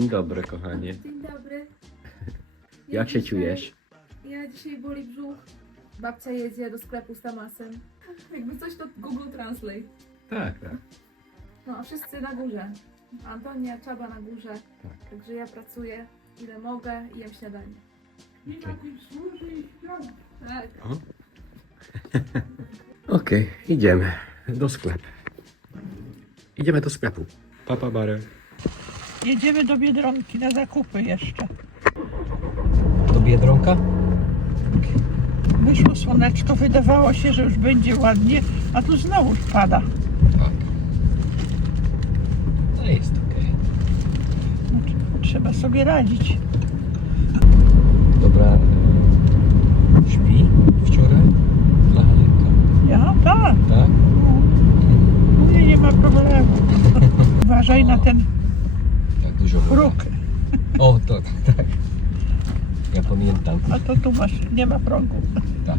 Dzień dobry, kochanie. Dzień dobry. Jak się dzisiaj- czujesz? Ja dzisiaj boli brzuch. Babcia jedzie do sklepu z Tamasem. Jakby coś to Google Translate. Tak, tak. No, a wszyscy na górze. Antonia, Czaba na górze. Tak. Także ja pracuję ile mogę i jem śniadanie. Tak. Okej, idziemy do sklepu. Idziemy do sklepu. Papa Barę. Jedziemy do Biedronki na zakupy jeszcze. Do Biedronka? Wyszło słoneczko, wydawało się, że już będzie ładnie, a tu znowu pada. Tak. To jest okej. No, tr- trzeba sobie radzić. Dobra. e, Śpi wczoraj? Dla Halinka. Ja? Tak. Tak? U mnie nie ma problemu. Uważaj na ten Tak, dużo wody. próg. O, to tak, tak. Ja pamiętam. A to tu masz, nie ma progu. Tak.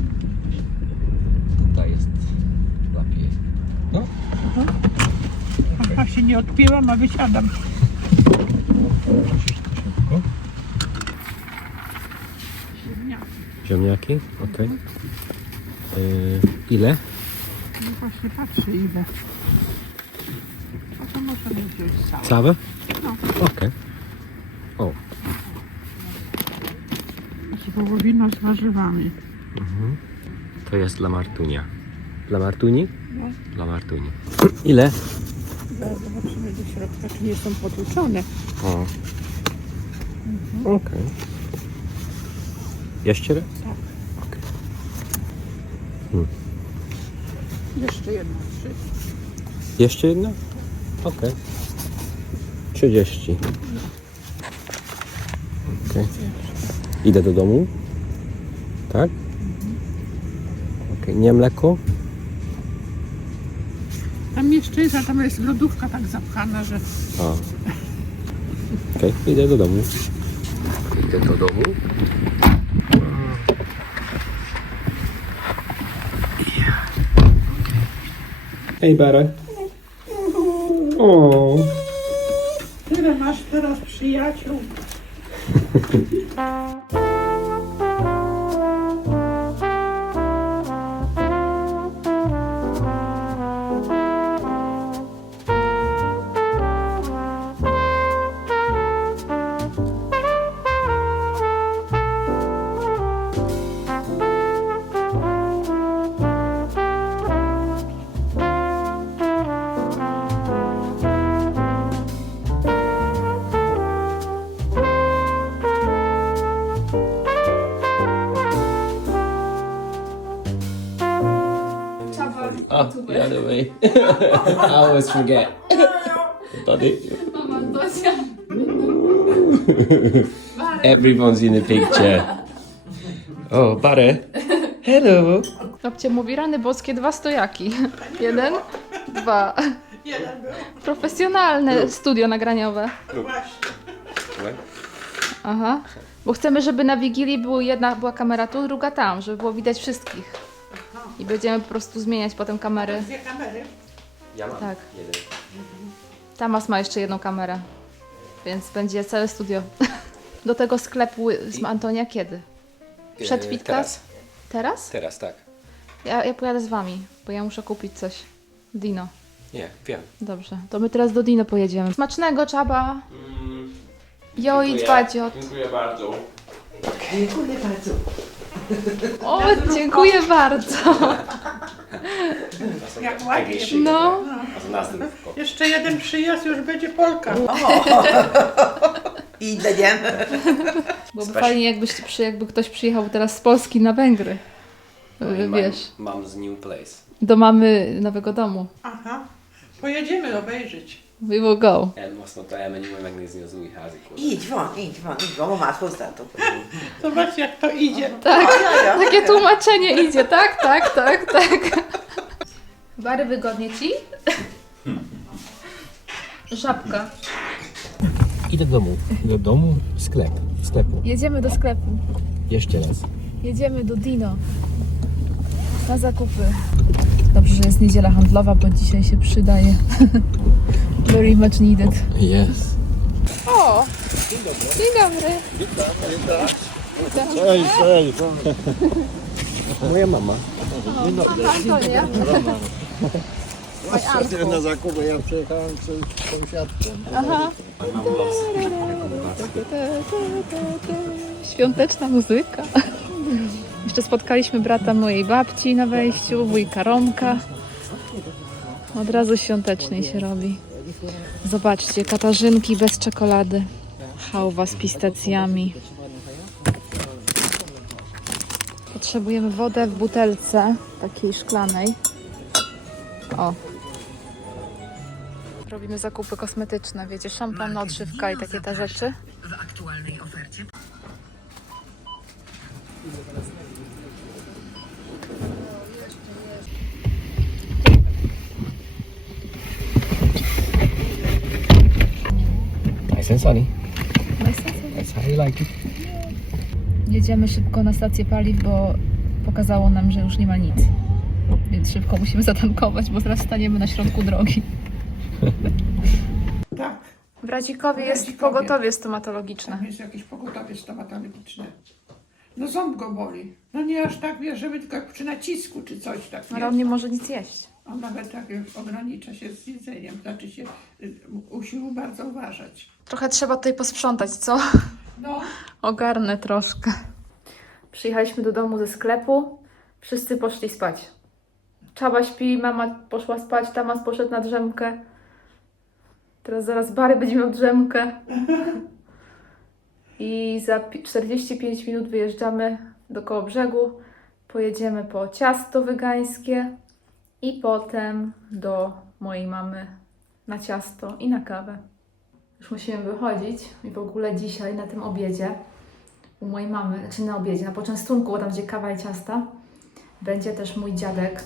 Tutaj jest lepiej. No? Aha, się nie odpięłam, a wysiadam. Szybko. Ziemniaki? Okej. Yy, ile? No właśnie patrzę ile. A to możemy wziąć całe. Całe? No. Okej. O. Z wołowiną z warzywami. Mhm. To jest dla Martunia. Dla Martuni? No. Dla Martuni. Ile? Zaraz Zobaczymy do środka, czy nie są potłuczone. O. Okej. Jeszcze raz? Tak. Okej. Jeszcze jedno, trzy. Jeszcze jedna? Okej. 30. Okej. Idę do domu? Tak? Okej. Nie mleko? Tam jeszcze jest, a tam jest lodówka tak zapchana, że A. Okej, idę do domu. Idę do domu. Hej, Barę. O. tyle masz teraz przyjaciół. I always forget. Buddy. Mama Antonia. Everyone's in the picture. Oh, Barę. Hello. Babcia mówi, rany boskie, dwa stojaki. Jeden, dwa. Jeden był. Profesjonalne studio nagraniowe. Właśnie. Aha. Bo chcemy, żeby na Wigilii była jedna była kamera tu, druga tam, żeby było widać wszystkich. I będziemy po prostu zmieniać potem kamery. Dwie kamery. Ja mam Tak. jeden. Tamas ma jeszcze jedną kamerę. Więc będzie całe studio. Do tego sklepu z Antonia kiedy? Przed E, Fitcast? Teraz. Teraz? Teraz, tak. Ja, ja pojadę z wami, bo ja muszę kupić coś. Dino. Nie, wiem. Dobrze. To my teraz do Dino pojedziemy. Smacznego, czaba. Mm, Jo i dwa dziot. Dziękuję bardzo. O, dziękuję bardzo. Jak ładnie. No. Jeszcze jeden przyjazd, już będzie Polka. I idziemy. Byłoby fajnie, jakbyś, przy, jakby ktoś przyjechał teraz z Polski na Węgry. Y, Wiesz, Mom's new place. do mamy nowego domu. Aha. Pojedziemy obejrzeć. We will go. And mocno to említsük megnézni az új házikot. Így van, így van, így van, ma már hozzátok. Zobacz jak to idzie. Tak, takie tłumaczenie idzie, tak, tak, tak, tak. Bary, wygodnie ci? Żabka. Idę do domu. Do domu, sklep. Sklepu. Jedziemy do sklepu. Jeszcze raz. Jedziemy do Dino. Na zakupy. Dobrze, że jest niedziela handlowa, bo dzisiaj się przydaje. Very much needed. Yes. O, Dzień dobry. Cześć, cześć. Moja mama. Antonia. Ostatnio na zakupy ja przyjechałem z sąsiadką. Aha. Świąteczna muzyka. Jeszcze spotkaliśmy brata mojej babci na wejściu, wujka Romka. Od razu świątecznie się robi. Zobaczcie, katarzynki bez czekolady. Hałwa z pistacjami. Potrzebujemy wodę w butelce, takiej szklanej. O, Robimy zakupy kosmetyczne, wiecie, szampan, odżywka i takie te rzeczy. Nice and sunny. That's how you like it. Jedziemy szybko na stację paliw, bo pokazało nam, że już nie ma nic. Więc szybko musimy zatankować, bo zaraz staniemy na środku drogi. Tak, W Radzikowie jest Radzikowie. pogotowie stomatologiczne. tam jest jakieś pogotowie stomatologiczne. No ząb go boli. No nie aż tak, wiesz, żeby tylko jak przy nacisku czy coś tak. Ale on nie może nic jeść. On nawet tak już ogranicza się z jedzeniem, znaczy się y, usiłuje bardzo uważać. Trochę trzeba tutaj posprzątać, co? No, Ogarnę troszkę. Przyjechaliśmy do domu ze sklepu. Wszyscy poszli spać. Czaba śpi, mama poszła spać, Tamas poszedł na drzemkę. Teraz zaraz Bary będzie miał drzemkę. I za pi- 45 minut wyjeżdżamy do koło brzegu. Pojedziemy po ciasto wegańskie i potem do mojej mamy na ciasto i na kawę. Już musimy wychodzić i w ogóle dzisiaj na tym obiedzie u mojej mamy, znaczy na obiedzie, na poczęstunku, bo tam gdzie kawa i ciasta, będzie też mój dziadek,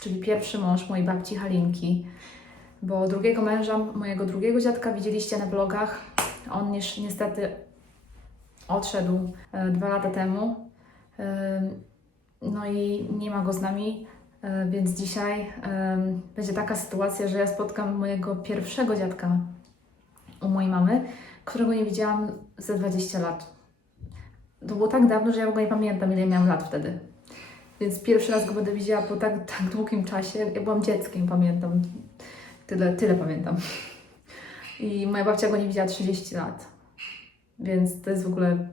czyli pierwszy mąż mojej babci Halinki, bo drugiego męża, mojego drugiego dziadka widzieliście na vlogach. On już niestety odszedł e, dwa lata temu. Ym, No i nie ma go z nami, e, więc dzisiaj będzie taka sytuacja, że ja spotkam mojego pierwszego dziadka u mojej mamy, którego nie widziałam za 20 lat. To było tak dawno, że ja w ogóle nie pamiętam, ile miałam lat wtedy. Więc pierwszy raz go będę widziała po tak, tak długim czasie. Ja byłam dzieckiem, pamiętam. Tyle, tyle pamiętam. I moja babcia go nie widziała 30 lat. Więc to jest w ogóle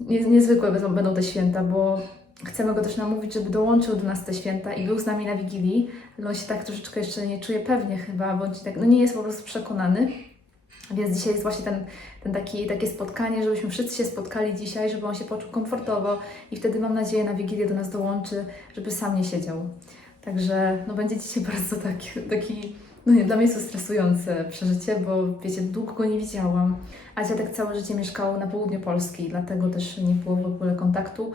nie, niezwykłe będą te święta, bo chcemy go też namówić, żeby dołączył do nas te święta i był z nami na Wigilii, ale on się tak troszeczkę jeszcze nie czuje pewnie chyba, bądź tak, no nie jest po prostu przekonany. Więc dzisiaj jest właśnie ten, ten taki, takie spotkanie, żebyśmy wszyscy się spotkali dzisiaj, żeby on się poczuł komfortowo i wtedy mam nadzieję na Wigilię do nas dołączy, żeby sam nie siedział. Także no będzie dzisiaj bardzo taki, taki no nie, dla mnie jest to stresujące przeżycie, bo wiecie, długo go nie widziałam, a dziadek całe życie mieszkał na południu Polski, dlatego też nie było w ogóle kontaktu,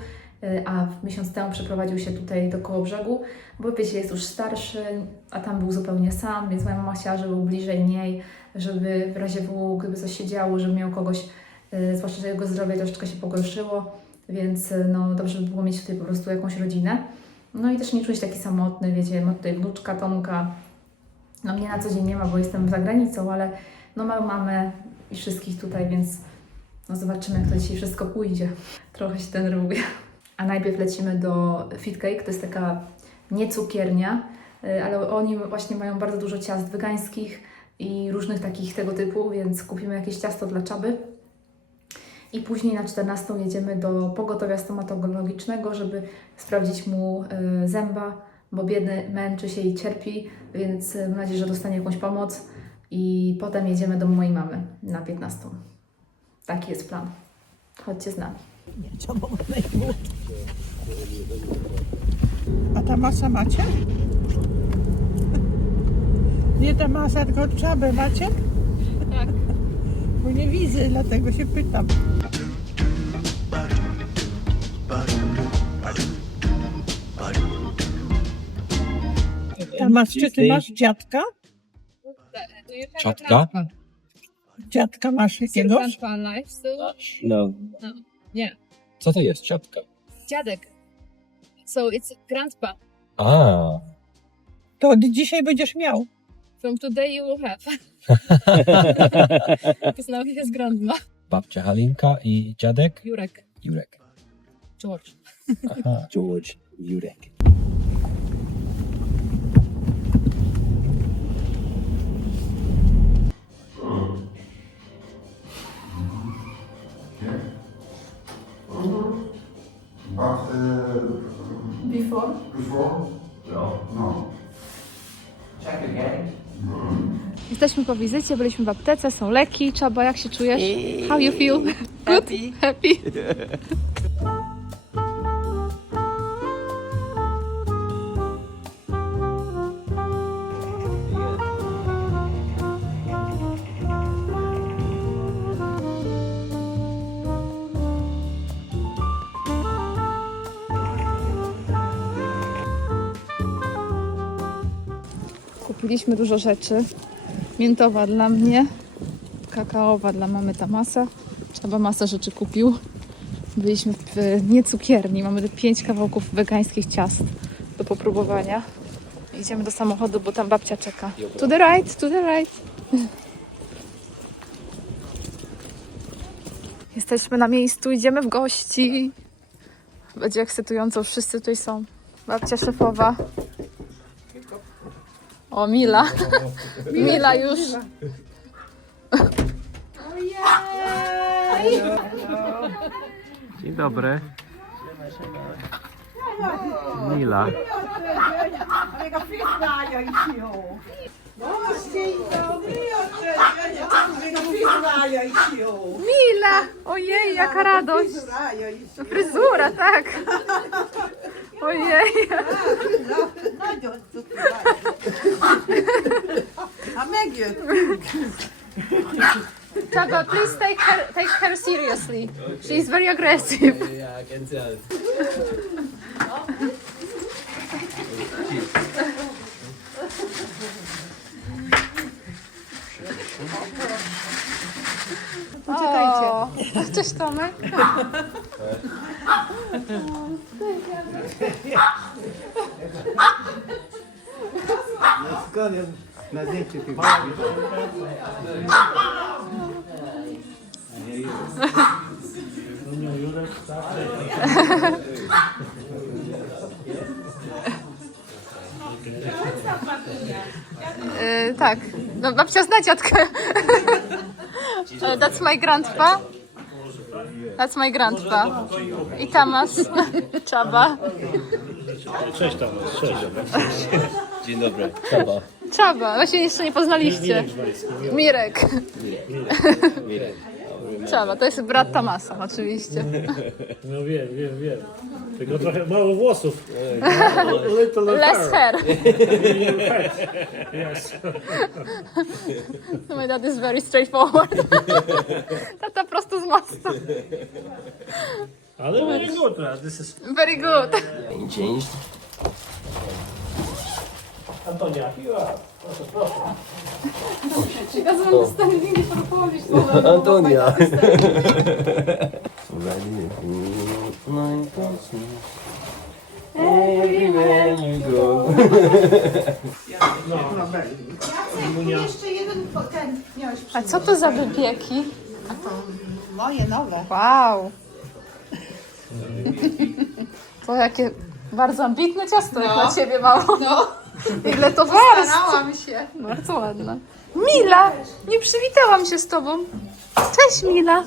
a miesiąc temu przeprowadził się tutaj do Kołobrzegu, bo wiecie, jest już starszy, a tam był zupełnie sam, więc moja mama chciała, żeby był bliżej niej, żeby w razie W, gdyby coś się działo, żeby miał kogoś, y, zwłaszcza, że jego zdrowie troszeczkę się pogorszyło, więc y, no dobrze by było mieć tutaj po prostu jakąś rodzinę. No i też nie czuć taki samotny, wiecie, ma tutaj wnuczka Tomka, no mnie na co dzień nie ma, bo jestem za granicą, ale no mam mamę i wszystkich tutaj, więc no zobaczymy, jak to dzisiaj wszystko pójdzie. Trochę się denerwuję. A najpierw lecimy do Fit Cake, to jest taka nie cukiernia, y, ale oni właśnie mają bardzo dużo ciast wegańskich i różnych takich tego typu, więc kupimy jakieś ciasto dla czaby. I później na 14 jedziemy do pogotowia stomatologicznego, żeby sprawdzić mu y, zęba, bo biedny męczy się i cierpi, więc y, mam nadzieję, że dostanie jakąś pomoc. I potem jedziemy do mojej mamy na 15. Taki jest plan. Chodźcie z nami. A ta masa macie? Nie ta masa, tylko czabę macie? Tak. Bo nie widzę, dlatego się pytam. Masz, czy ty masz dziadka? Ciotka? Dziadka masz jakiegoś? No. Nie. Co to jest ciotka? Dziadek. So it's grandpa. A. To od dzisiaj będziesz miał. From today you will have. Because now he has grandma. babcia Halinka i dziadek Jurek. Jurek. George. Aha, George Jurek. Before? Jesteśmy po wizycie, byliśmy w aptece, są leki. Czaba, jak się czujesz? How you feel? Good? Happy? Kupiliśmy dużo rzeczy. Miętowa dla mnie, kakaowa dla mamy Tamasa. Trzeba masę rzeczy kupił. Byliśmy w nie cukierni. Mamy tu pięć kawałków wegańskich ciast do popróbowania. Idziemy do samochodu, bo tam babcia czeka. To the right, to the right. Jesteśmy na miejscu, idziemy w gości. Będzie ekscytująco, wszyscy tutaj są. Babcia szefowa. O, Mila. Mila już. Dzień dobry. Mila. Mila! Ojej, jaka radość! Fryzura, tak! Oh, Ojej! Czaba, please take her, take her seriously. She is very aggressive. Ja, I can tell. Poczekajcie. Cześć Tomek. Yy, tak, no, babcia zna dziadkę. Uh, That's my grandpa. That's my grandpa. I Tamas. Czaba. Dzień dobry. Czaba. Czaba. Właśnie jeszcze nie poznaliście. Mirek. Mirek. Czaba. To jest brat Tamasa oczywiście. No wiem, wiem, wiem. Tylko trochę mało włosów. Little Less hair. hair. Yes. My dad is very straightforward. Tata prosto z mostu. Ale very good. uh, This is Very good. Changed. Antonia. You are. Proszę, proszę. Antonia. Everywhere you go. A co to za wypieki? Moje nowe. Wow. To jakie bardzo ambitne ciasto jak na ciebie mało. No. Ile to warstw. Starałam się. Bardzo ładne. Mila, nie przywitałam się z tobą. Cześć Mila.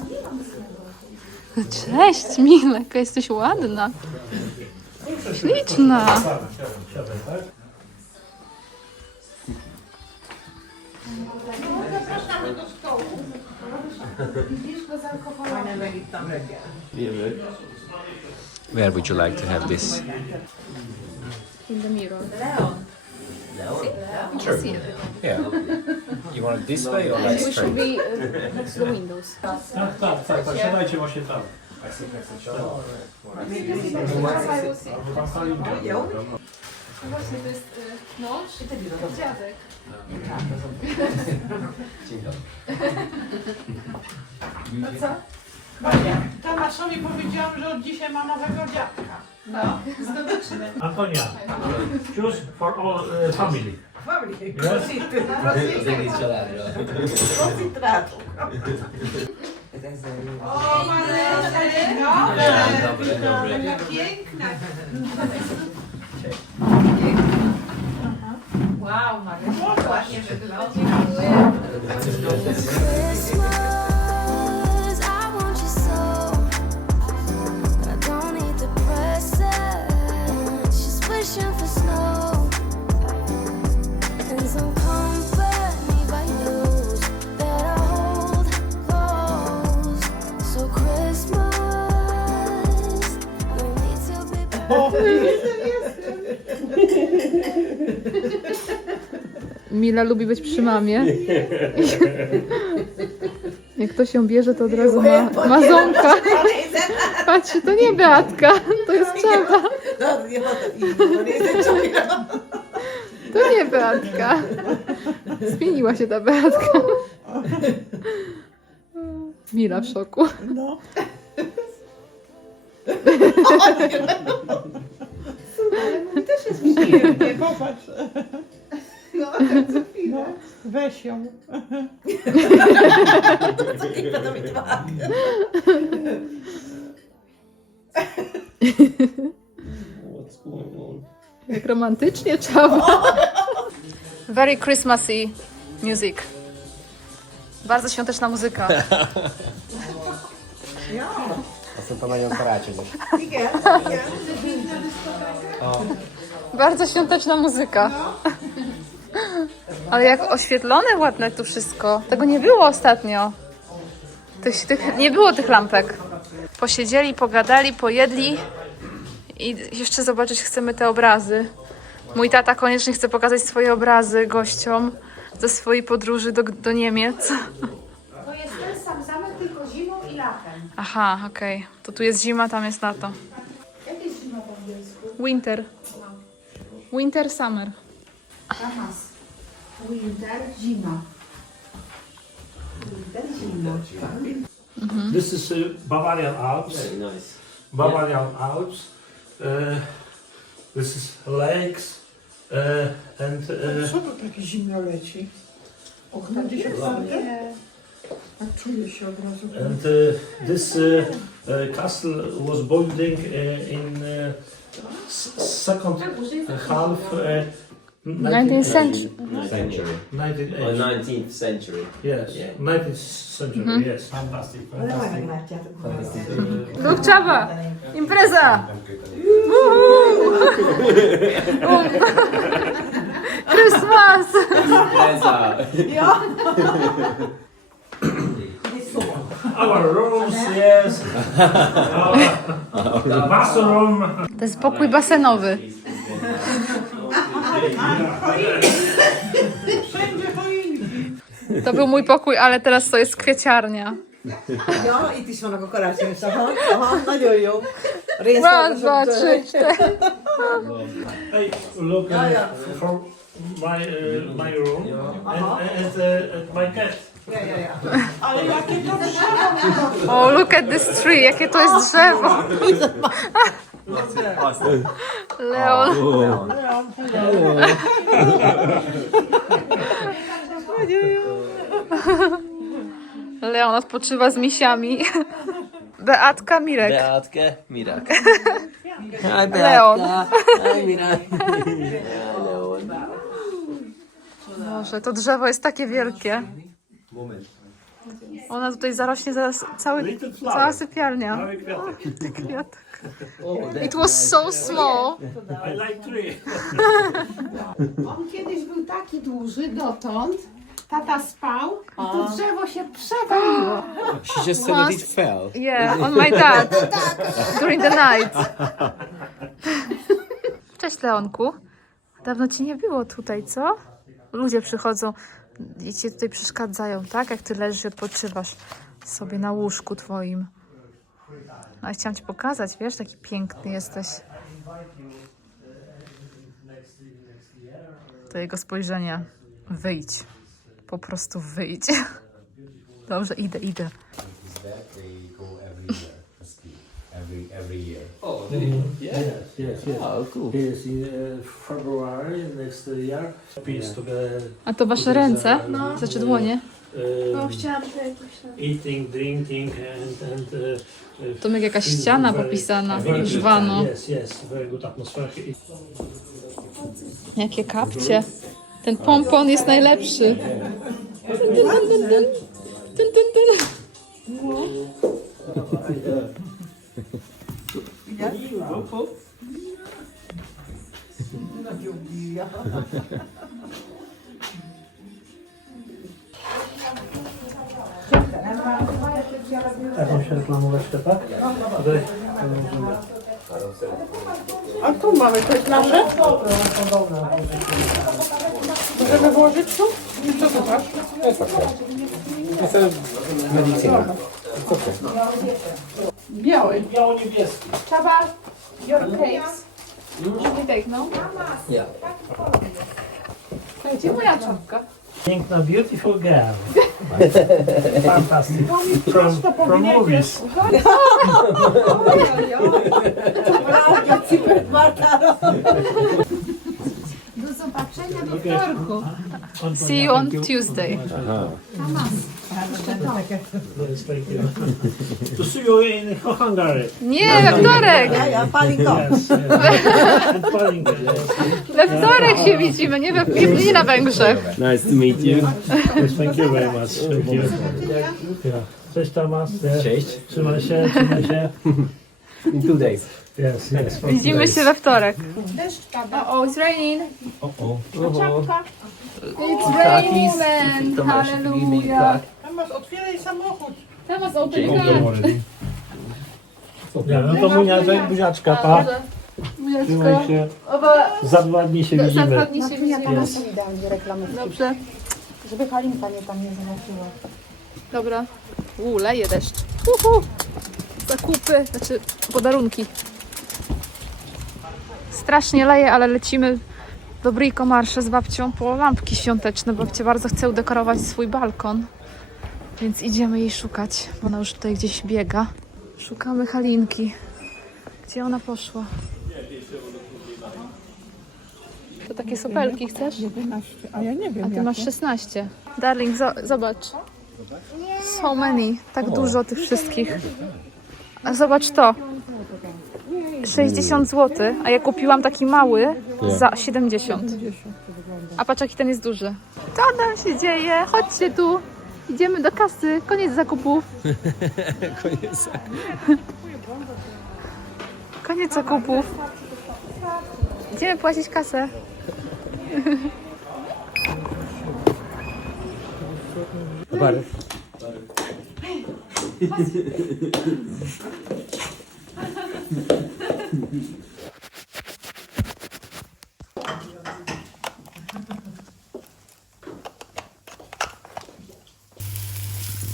Cześć Mila, jaka jesteś ładna. Śliczna. Where would you like to have this? In the mirror. Sure. Yeah. You want it this way or like straight? be uh, next to the windows. Tak, tak, tak, tak. Siadajcie właśnie tam. Albo tam Halinka. Właśnie to jest, no, dziadek. Tomaszowi powiedziałam, że od dzisiaj ma nowego dziadka. Antonia. Choose for all uh, family. Yes? Zjedli czeladro. Dobry, dobry. Christmas, Mila lubi być przy mamie. Jak ktoś ją bierze, to od razu ma mazonka. Patrzcie, to nie Beatka, to jest Czewa. No, to nie Beatka. Zmieniła się ta Beatka. Mila w szoku. No. Nie, popatrz. No, weź ją. What's going on? Jak romantycznie Czewa. Very Christmassy music. Bardzo świąteczna muzyka. A co to na nią paracie też? Bardzo świąteczna muzyka. Ale jak oświetlone ładne tu wszystko. Tego nie było ostatnio. Tych, tych, nie było tych lampek. Posiedzieli, pogadali, pojedli i jeszcze zobaczyć chcemy te obrazy. Mój tata koniecznie chce pokazać swoje obrazy gościom ze swojej podróży do, do Niemiec. To jest ten sam zamek, tylko zimą i latem. Aha, okej. To tu jest zima, tam jest lato. Jak jest zima po angielsku? Winter. Winter, summer. Tamas. Winter, zima. Winter, zima. This is uh, Bavarian Alps. Very nice. Bavarian Alps. Uh, this is lakes. Uh, and uh, Co to takie zimno leci? Okno gdzieś otwarte? A czuję się od razu. and uh, this uh, uh, castle was building uh, in uh, s- second half uh, 19th century. Century. 19th Or age. 19th century. Yes, Yeah. 19th century. Yes, fantastic, fantastic. Lub Czaba! Impreza! Christmas! Impreza. our rooms, yes. Our bathroom. To jest pokój basenowy. To był mój pokój, ale teraz to jest kwieciarnia. Ja, itt is vannak a karácsonyos aha, aha, nagyon jó. Részt Raz, dwa, trzy, cztery. Hey, look uh, for my uh, my room and, and uh, at my cat. Ale jakie to drzewo! O, look at this tree, jakie to jest drzewo. Leon. Leon odpoczywa z misiami. Beatka, Mirek. Beatkę, Mirak. Hi, Leon. Hi, Mirak. Boże, to drzewo jest takie wielkie. Ona tutaj zarośnie zaraz cały, flower. cała sypialnia. Mały kwiatek. Kwiatek. Oh, It was so small. I like tree. On kiedyś był taki duży dotąd. Tata spał i to drzewo się przewaliło. She just said that it fell. Yeah, on my dad. During the night. Cześć Leonku. Dawno ci nie było tutaj, co? Ludzie przychodzą i ci tutaj przeszkadzają, tak? Jak ty leżysz i odpoczywasz sobie na łóżku twoim. No i chciałam ci pokazać, wiesz, taki piękny jesteś. To jego spojrzenie. Wyjdź. Po prostu wyjdź. Dobrze, idę, idę. Every, every year. Oh, did he? Yeah. Yes, yes, yes. Oh, cool. He is in uh, February next year. Together. A to wasze ręce? Znaczy dłonie? Uh, um, chciałam to eating, drinking, and and. Uh, uh, jakaś feeling ściana very- popisana, very good. żwano. Yes, yes, very good atmosphere. Jakie kapcie. Ten pompon jest najlepszy. Dun, dun. Dun, dun, dun. Jakąś reklamóweczkę, tak? Tutaj. A tu mamy, to jest nasze? Możemy włożyć tu? I co tu masz? Medycyna. Biały. Biało-niebieski. Chaba, your cakes. We take, no? Yeah. Gdzie moja czapka? Piękna, beautiful girl. Fantastic. From, from movies. Do wtorku. See you on Tuesday. To see you in Hungary. Nie, we wtorek! Ja, palinko. Yes, yes. We wtorek się widzimy, nie, we, nie, na Węgrzech. Nice to meet you. Yes, thank you very much. Thank you. Yeah. Cześć Tomasz. Yeah. Cześć. Trzymaj się, trzymaj się. In two days. Yes, yes. Widzimy się we wtorek. Deszcz pada. Oh, it's raining. Czapka. It's raining, man. Tomasz, give me Hallelujah. Tomasz, otwieraj samochód. Dzień Ja, no to Muniaczek, buziaczka, pa. Trzymaj się. Oba, Za dwa dni się za widzimy. dwa dni się widzimy. Yes. Dobrze. Żeby Halinka mnie tam nie zobaczyła. Dobra. Uuu, leje deszcz. Uhu. Zakupy, znaczy podarunki. Strasznie leje, ale lecimy do Brico Marsze z babcią po lampki świąteczne. Babcia bardzo chce udekorować swój balkon, więc idziemy jej szukać, bo ona już tutaj gdzieś biega. Szukamy Halinki. Gdzie ona poszła? To takie sopelki chcesz? 11, a ja nie wiem. A ty masz 16. Darling, zo- zobacz. So many. Tak dużo tych wszystkich. A zobacz to. 60 zł, a ja kupiłam taki mały za 70. A patrz jaki ten jest duży. Co tam się dzieje? Chodźcie tu. Idziemy do kasy. Koniec zakupów. Koniec. Koniec zakupów. Idziemy płacić kasę. Dobra.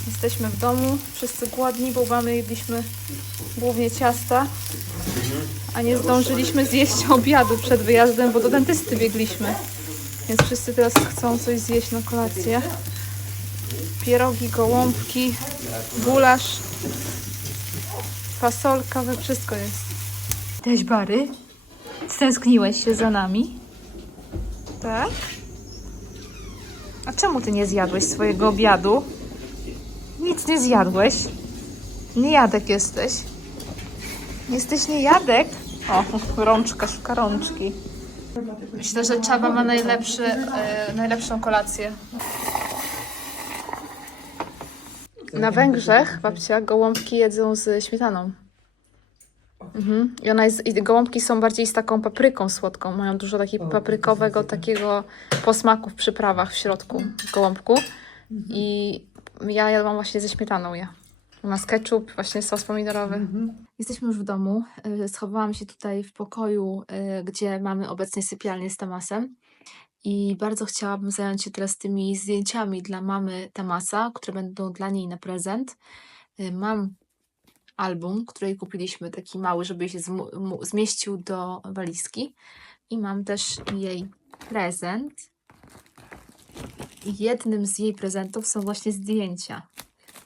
Jesteśmy w domu, wszyscy głodni, bo mamy jedliśmy głównie ciasta, a nie zdążyliśmy zjeść obiadu przed wyjazdem, bo do dentysty biegliśmy. Więc wszyscy teraz chcą coś zjeść na kolację. Pierogi, gołąbki, gulasz, fasolka, we wszystko jest. Cześć Bary, stęskniłeś się za nami? Tak? A czemu ty nie zjadłeś swojego obiadu? Nic nie zjadłeś. Niejadek jesteś. Jesteś niejadek? O, rączka, szuka rączki. Myślę, że Czaba ma najlepszy, e, najlepszą kolację. Na Węgrzech babcia gołąbki jedzą z śmietaną. Mhm. I, ona jest, I gołąbki są bardziej z taką papryką słodką. Mają dużo takiego paprykowego, takiego posmaku w przyprawach w środku gołąbku. I ja jadłam właśnie ze śmietaną ja. Na ketchup, właśnie sos pomidorowy. Jesteśmy już w domu. Y, Schowałam się tutaj w pokoju, y, gdzie mamy obecnie sypialnię z Tamasem. I bardzo chciałabym zająć się teraz tymi zdjęciami dla mamy Tamasa, które będą dla niej na prezent. Y, Mam album, który kupiliśmy, taki mały, żeby się zmieścił do walizki. I mam też jej prezent. Jednym z jej prezentów są właśnie zdjęcia.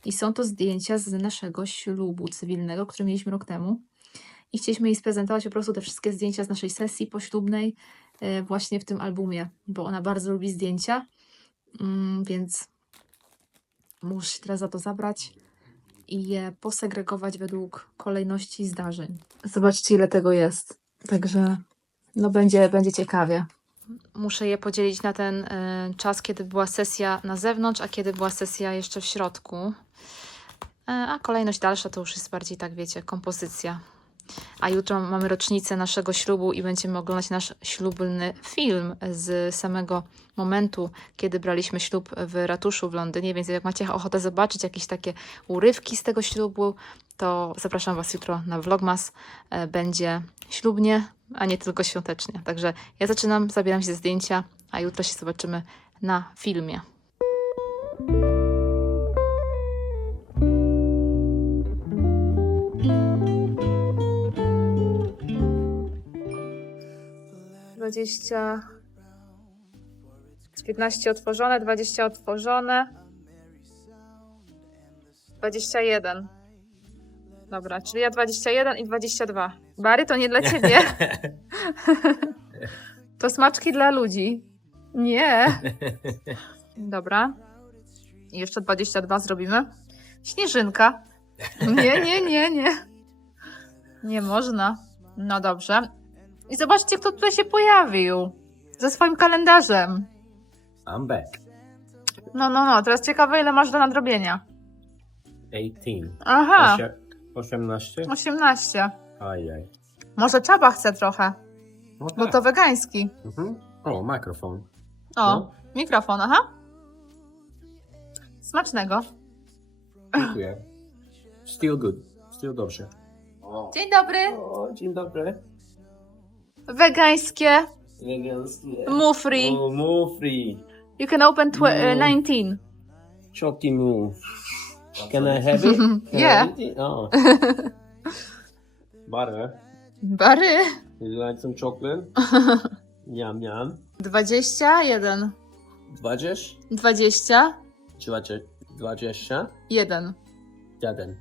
I są to zdjęcia z naszego ślubu cywilnego, który mieliśmy rok temu. I chcieliśmy jej sprezentować po prostu te wszystkie zdjęcia z naszej sesji poślubnej e, właśnie w tym albumie, bo ona bardzo lubi zdjęcia, mm, więc Muszę teraz za to zabrać i je posegregować według kolejności zdarzeń. Zobaczcie, ile tego jest. Także no będzie, będzie ciekawie. Muszę je podzielić na ten e, czas, kiedy była sesja na zewnątrz, a kiedy była sesja jeszcze w środku. E, a kolejność dalsza to już jest bardziej, tak wiecie, kompozycja. A jutro mamy rocznicę naszego ślubu i będziemy oglądać nasz ślubny film z samego momentu, kiedy braliśmy ślub w ratuszu w Londynie. Więc jak macie ochotę zobaczyć jakieś takie urywki z tego ślubu, to zapraszam Was jutro na Vlogmas. E, Będzie ślubnie, a nie tylko świątecznie. Także ja zaczynam, zabieram się zdjęcia, a jutro się zobaczymy na filmie. Dwadzieścia... 15 otworzone, 20 otworzone. 21. Dobra, czyli ja 21 i 22. Bary, to nie dla ciebie. to smaczki dla ludzi. Nie. Dobra. I jeszcze 22 zrobimy. Śnieżynka. Nie, nie, nie, nie. Nie można. No dobrze. I zobaczcie, kto tutaj się pojawił. Ze swoim kalendarzem. I'm back. No, no, no. Teraz ciekawe, ile masz do nadrobienia. 18. Aha, Osie- 18? 18. Ajaj. Może czaba chce trochę, No bo tak. to wegański. Mhm. O, mikrofon. O, No. mikrofon, aha. Smacznego. Dziękuję. Still good. Still dobrze. O, Dzień dobry. o dzień dobry. Wegańskie. Eleganckie. Mu free. O, mu free. You can open tw- No. uh, 19. Choki mu. Can I have it? Can I Yeah. eat it? Oh. Butter. Would you like some chocolate? Yum yum. 21. 20? 20. 20? 20? 1. Jeden.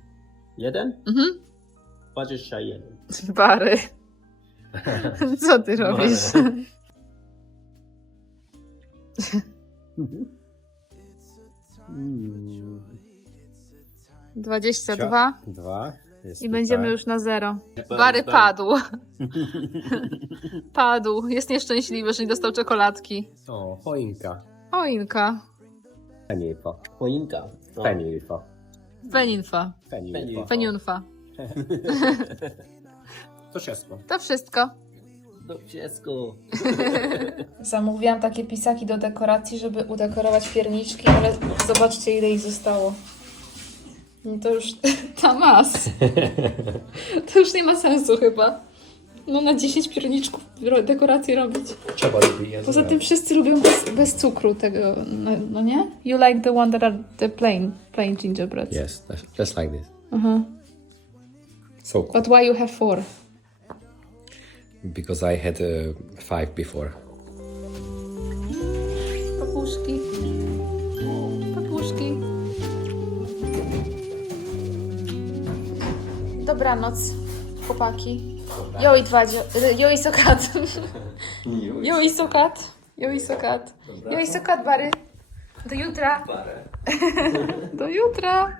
Jeden? Mhm. 21. Bary. Co ty robisz? Mm. 22. Dwa. Jest I będziemy tutaj. już na zero. Bary super. padł. Padł. Jest nieszczęśliwy, że nie dostał czekoladki. O, choinka. Oinka. Fenifa. Choinka. No. Fenifa. Feninfa. Fenifa. Feniunfa. To wszystko. To wszystko. Do wszystko. Zamówiłam takie pisaki do dekoracji, żeby udekorować pierniczki, ale zobaczcie ile ich zostało. No to już ta mas. To już nie ma sensu chyba. No na 10 pierniczków ro- dekoracje robić. Trzeba lubi je. Poza tym wszyscy lubią bez, bez cukru tego, no, no nie? You like the one that are the plain, plain gingerbread. Yes, that's just like this. Uh-huh. So cool. But why you have four? Because I had uh, five before. Papuszki. Papuszki. Dobranoc, chłopaki. Jo i dwa, jo i sokat. Jo i sokat. Jo i sokat. Jo i sokat, Bary. Do jutra. Do jutra.